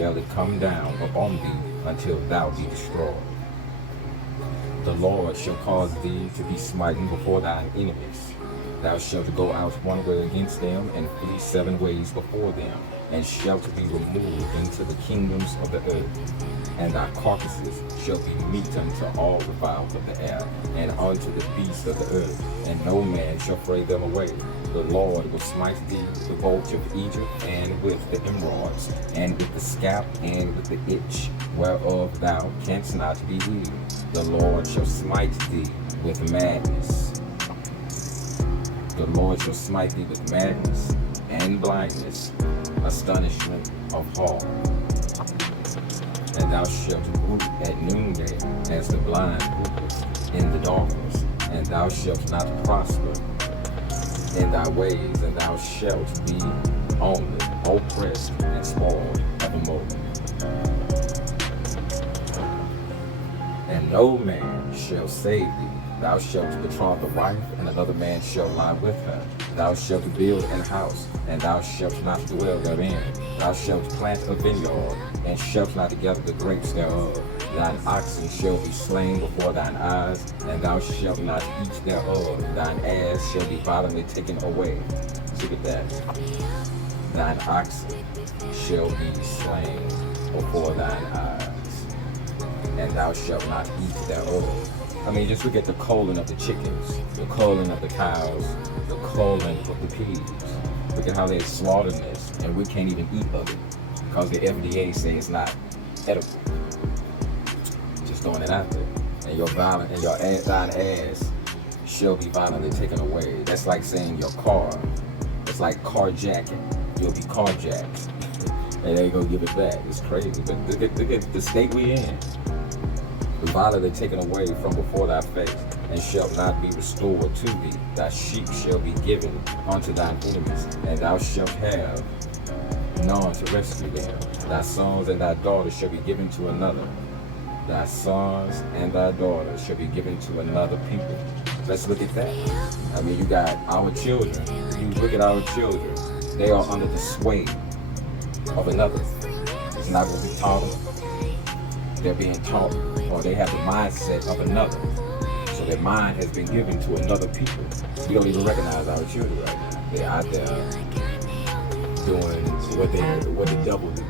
shall it come down upon thee until thou be destroyed. The Lord shall cause thee to be smitten before thine enemies. Thou shalt go out one way against them, and flee 7 ways before them, and shalt be removed into the kingdoms of the earth. And thy carcasses shall be meat unto all the fowls of the air, and unto the beasts of the earth, and no man shall fray them away. The Lord will smite thee with the bulge of Egypt, and with the emeralds, and with the scalp, and with the itch, whereof thou canst not be healed. The Lord shall smite thee with madness. The Lord shall smite thee with madness and blindness, astonishment of heart. And thou shalt weep at noonday, as the blind weepeth in the darkness. And thou shalt not prosper in thy ways, and thou shalt be only oppressed and spoiled evermore. And no man shall save thee. Thou shalt betroth a wife, and another man shall lie with her. Thou shalt build an house, and thou shalt not dwell therein. Thou shalt plant a vineyard, and shalt not gather the grapes thereof. Thine oxen shall be slain before thine eyes, and thou shalt not eat thereof. Thine ass shall be violently taken away. Look at that. Thine oxen shall be slain before thine eyes, and thou shalt not eat thereof. I mean, just look at the colon of the chickens, the colon of the cows, the colon of the pigs. Look at how they're slaughtering this, and we can't even eat of it because the FDA say it's not edible. Just throwing it out there. And your violent and thine ass shall be violently taken away. That's like saying your car. It's like carjacking. You'll be carjacked, and they go give it back. It's crazy, but look at the state we in. Violently taken away from before thy face, and shall not be restored to thee. Thy sheep shall be given unto thine enemies, and thou shalt have none to rescue them. Thy sons and thy daughters shall be given to another. Thy sons and thy daughters shall be given to another people. Let's look at that. I mean, you got our children. You look at our children. They are under the sway of another. It's not what we taught them. They're being taught, or they have the mindset of another. So their mind has been given to another people. We don't even recognize our children right now. They're out there doing what the devil do.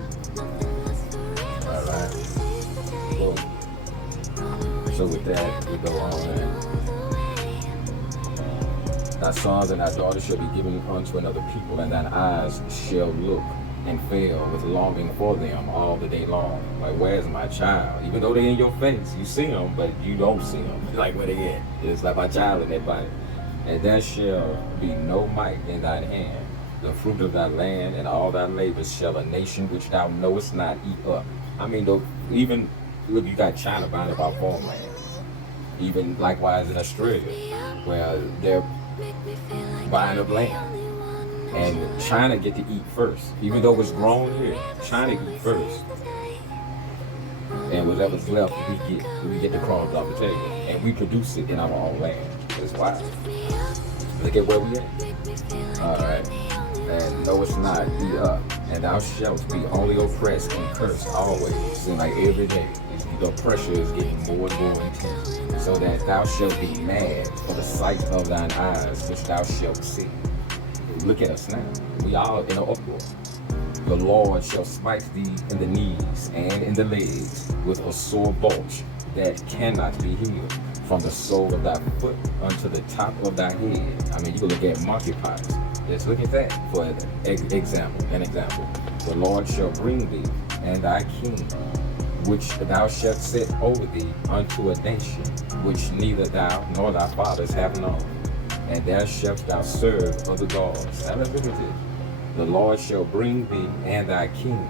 Alright. So with that, we go on. Thy sons and thy daughters shall be given unto another people, and thine eyes shall look and fail with longing for them all the day long. Like, where's my child? Even though they're in your face, you see them, but you don't see them. Like, where they at? It's like my child in that body. And there shall be no might in thine hand. The fruit of thy land and all thy labors shall a nation which thou knowest not eat up. I mean, though, even, look, you got China buying up our farmland. Even likewise in Australia, where they're buying up land. And China get to eat first. Even though it's grown here, China eat first. And whatever's left, we get the crumbs off the table. And we produce it in our own land. It's wild. Look at where we at. Alright. And no, it's not, eat up. And thou shalt be only oppressed and cursed always. Seems like every day. The pressure is getting more and more intense. So that thou shalt be mad for the sight of thine eyes, which thou shalt see. Look at us now. We are in an uproar. The Lord shall smite thee in the knees and in the legs with a sore bulge that cannot be healed, from the sole of thy foot unto the top of thy head. I mean, you can look at monkeypox. Let's look at that for an example. The Lord shall bring thee and thy king, which thou shalt set over thee, unto a nation which neither thou nor thy fathers have known. And there shalt thou serve other gods. Now let's look at this. The Lord shall bring thee and thy king.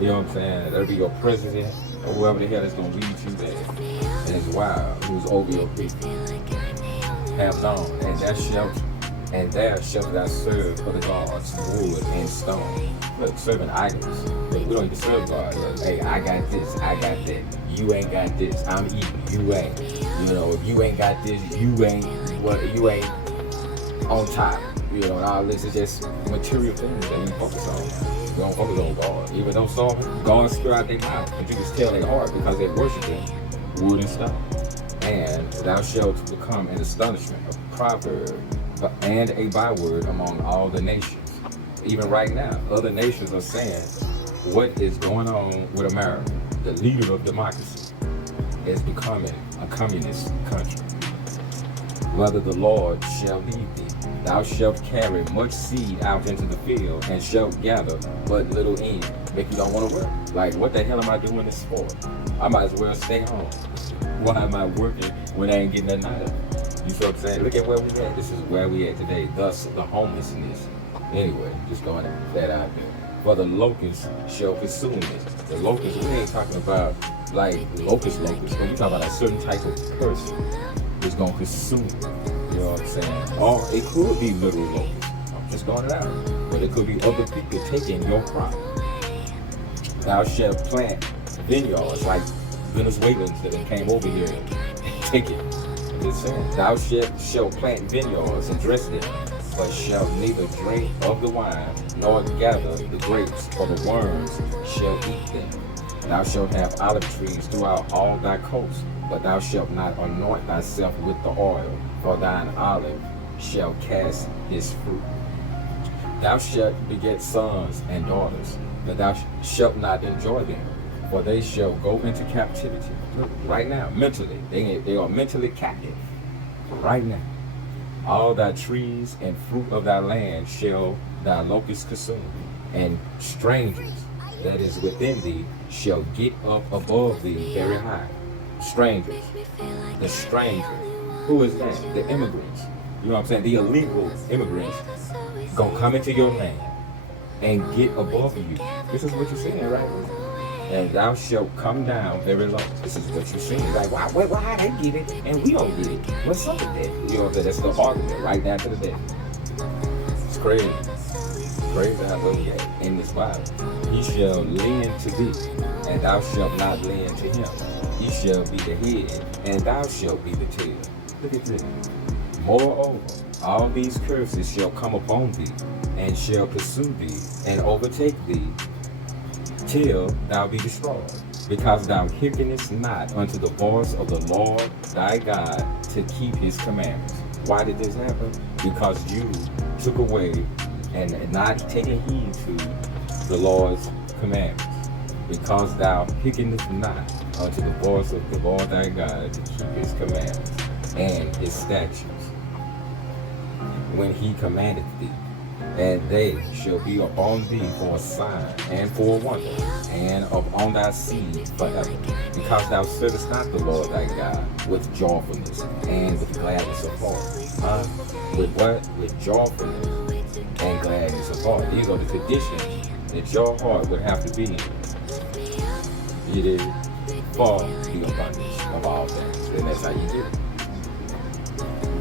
You know what I'm saying? That'll be your president, or whoever the hell is going to lead you there. And it's wild, who's over your people. Have known. And there shalt thou serve other gods, wood and stone. Look, serving idols. Look, we don't even serve God. Look, hey, I got this, I got that. You ain't got this, I'm eating, you ain't. You know, if you ain't got this, you ain't on top. You know, and all this is just material things that we focus on. We don't focus on God. Even though some God spit out their mouth, but you just tell their heart because they're worshiping wood and stone. And thou shalt become an astonishment, a proverb, and a byword among all the nations. Even right now, other nations are saying, what is going on with America? The leader of democracy is becoming a communist country. Whether the Lord shall lead thee, thou shalt carry much seed out into the field, and shalt gather but little in. Make you don't want to work. Like, what the hell am I doing this for? I might as well stay home. Why am I working when I ain't getting nothing out of it? You see what I'm saying? Look at where we at. This is where we at today. Thus, the homelessness. Anyway, just going that out there. For the locust shall consume it. The locust, we ain't talking about like locust, but we talking about a certain type of person is going to consume it. You know what I'm saying? Or it could be literal locusts. I'm just going it out. But it could be other people taking your crop. Thou shalt plant vineyards like Venezuelans that came over here and take it. I'm just saying. Thou shalt plant vineyards and dress them, but shalt neither drink of the wine, nor gather the grapes, for the worms shall eat them. Thou shalt have olive trees throughout all thy coasts, but thou shalt not anoint thyself with the oil, for thine olive shall cast his fruit. Thou shalt beget sons and daughters, but thou shalt not enjoy them, for they shall go into captivity. Look, right now, mentally, they are mentally captive. Right now. All thy trees and fruit of thy land shall thy locusts consume, and strangers that is within thee shall get up above thee very high. Strangers. The stranger. Who is that? The immigrants. You know what I'm saying? The illegal immigrants gonna come into your land and get above you. This is what you're saying, right? And thou shalt come down very low. This is what you're saying. Like, why they get it and we don't get it? What's up with that? You know what I'm saying? That's the argument right down to the day. It's crazy. Crazy how we at in this Bible. He shall lend to thee, and thou shalt not lend to him. He shall be the head, and thou shalt be the tail. Look at this. Moreover, all these curses shall come upon thee, and shall pursue thee, and overtake thee, till thou be destroyed, because thou hearkenest not unto the voice of the Lord thy God to keep his commandments. Why did this happen? Because you took away and not taking heed to the Lord's commandments. Because thou hearkenest not unto the voice of the Lord thy God to keep his commandments and his statutes, when he commanded thee. And they shall be upon thee for a sign and for a wonder, and upon thy seed forever. Because thou servest not the Lord thy God with joyfulness and with gladness of heart. With what? With joyfulness and gladness of heart. These are the conditions that your heart would have to be in. It is for the abundance of all things. And that's how you get it.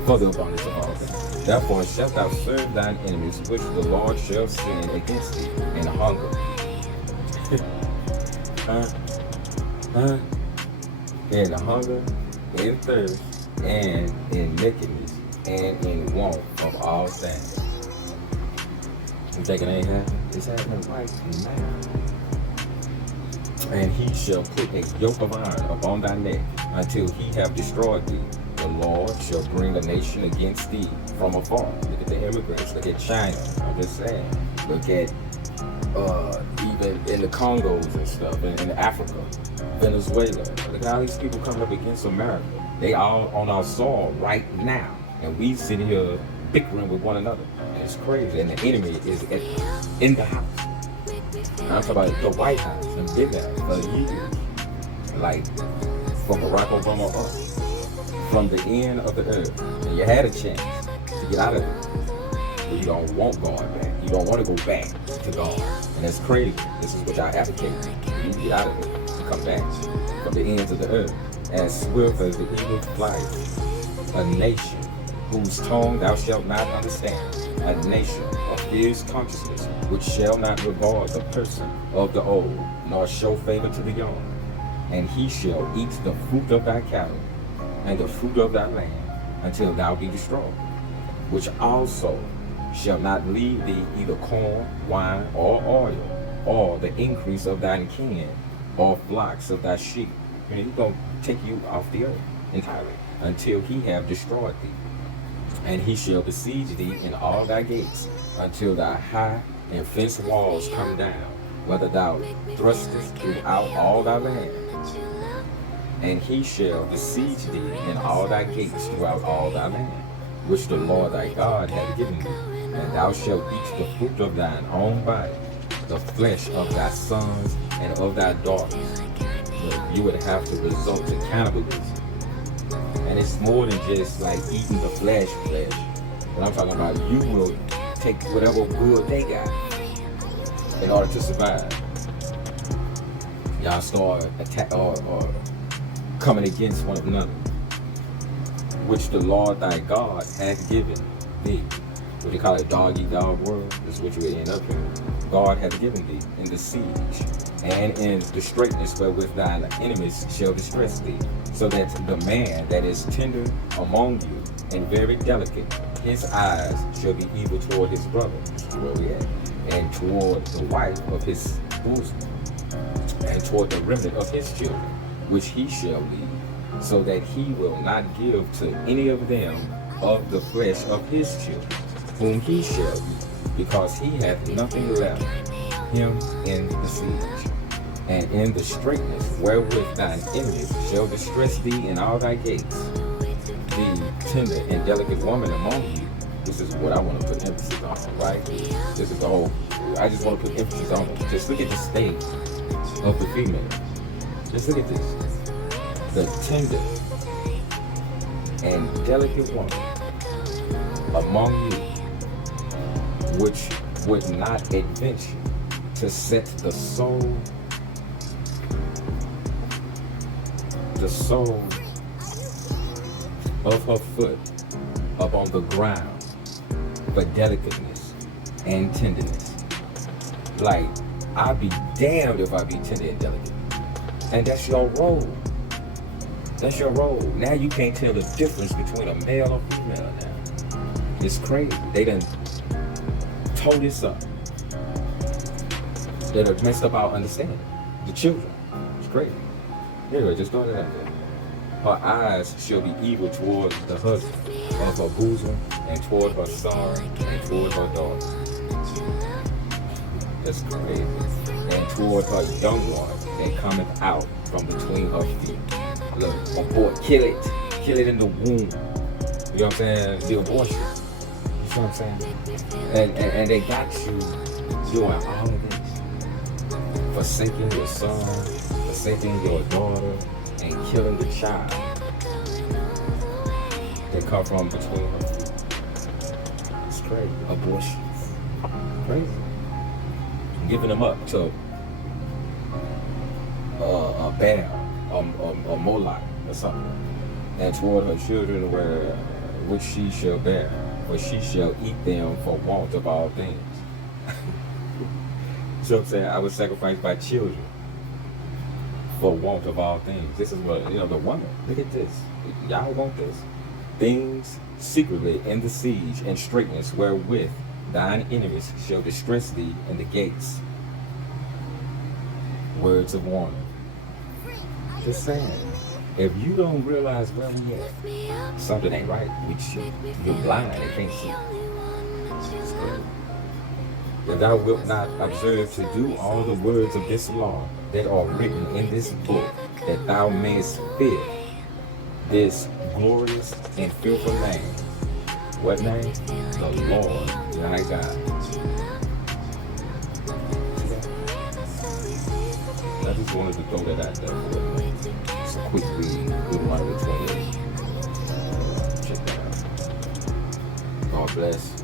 For the abundance of all things. Therefore shalt thou serve thine enemies, which the Lord shall send against thee, in hunger, in hunger, in thirst, and in nakedness, and in want of all things. You think it ain't happening? It's happening right now. And he shall put a yoke of iron upon thy neck, until he have destroyed thee. The Lord shall bring a nation against thee from afar. Look at the immigrants. Look at China. I'm just saying. Look at even in the Congos and stuff, in Africa, Venezuela. Look at all these people coming up against America. They all on our soil right now, and we sit here bickering with one another. And it's crazy. And the enemy is in the house. I'm talking about the White House and been there for years, like from Barack Obama up. From the end of the earth, and you had a chance to get out of it, but you don't want going back. You don't want to go back to God, and that's crazy. This is what y'all advocate. You get out of it to come back from the ends of the earth, as swift as the eagle flies. A nation whose tongue thou shalt not understand, a nation of fierce consciousness, which shall not regard the person of the old, nor show favor to the young. And he shall eat the fruit of thy cattle, and the fruit of thy land, until thou be destroyed, which also shall not leave thee either corn, wine, or oil, or the increase of thine kin, or flocks of thy sheep. He's going to take you off the earth entirely until he have destroyed thee. And he shall besiege thee in all thy gates until thy high and fenced walls come down, whether thou thrustest throughout all thy land. And he shall besiege thee in all thy gates throughout all thy land, which the Lord thy God hath given thee. And thou shalt eat the fruit of thine own body, the flesh of thy sons and of thy daughters. Look, you would have to resort to cannibalism. And it's more than just like eating the flesh. But I'm talking about you will take whatever good they got in order to survive. Y'all start attack or coming against one another, which the Lord thy God hath given thee. What you call it, dog eat dog world? This is what you would end up in. God hath given thee in the siege, and in the straitness wherewith thine enemies shall distress thee, so that the man that is tender among you and very delicate, his eyes shall be evil toward his brother, where we at, and toward the wife of his bosom, and toward the remnant of his children, which he shall leave, so that he will not give to any of them of the flesh of his children, whom he shall eat, because he hath nothing left him in the siege. And in the straitness wherewith thine enemies shall distress thee in all thy gates, the tender and delicate woman among you. This is what I want to put emphasis on, right? This is the whole, I just want to put emphasis on it. Just look at the state of the female. Just look at this. The tender and delicate woman among you, which would not adventure to set the sole of her foot upon the ground for delicateness and tenderness. Like, I'd be damned if I be tender and delicate. And that's your role. That's your role. Now you can't tell the difference between a male or female now. It's crazy. They done tore this up. They done messed up our understanding. The children. It's crazy. Anyway, just throw it out there. Her eyes shall be evil toward the husband of her bosom, and toward her son, and toward her daughter. That's crazy. And toward her young one that cometh out from between her feet. Look, my boy, kill it in the womb. You know what I'm saying? The abortion. You know what I'm saying? And they got you doing all of this. Forsaking your son, forsaking your daughter, and killing the child that come from between her feet. It's crazy. Abortion. Crazy. Giving them up to a Baal or Moloch or something. And toward her children which she shall bear, for she shall eat them for want of all things. So I'm saying, I was sacrificed by children for want of all things. This is what, the woman, look at this. Y'all want this? Things secretly in the siege and straitness wherewith thine enemies shall distress thee in the gates. Words of warning. Just saying, if you don't realize where we at, something ain't right with you. You're blind and can't see. If thou wilt not observe to do all the words of this law that are written in this book, that thou mayest fear this glorious and fearful name. What name? The Lord thy God. I just wanted to throw that out there. It's a quick read. Deuteronomy 28. Check that out. God bless.